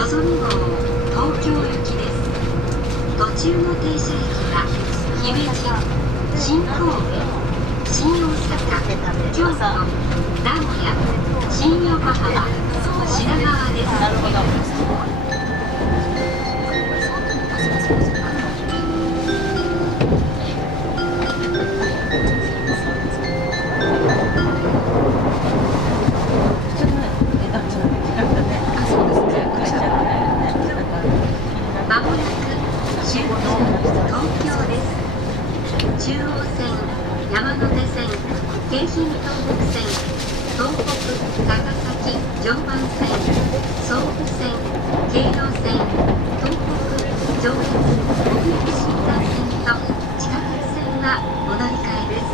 のぞみ号東京行きです。途中の停車駅は姫路、新神戸、新大阪、京都、名古屋、新横浜、品川です。なるほど。まもなく終点東京です。中央線、山手線、京浜東北線、東北、長崎、常磐線、総武線、京葉線、東北、上越、北陸新幹線と地下鉄線はお乗り換えです。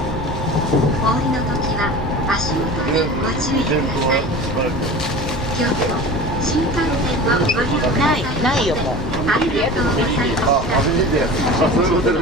お降りの時は足元にご注意ください。今日も新幹線をご利用くださいましてないよもう。ありがとうございました。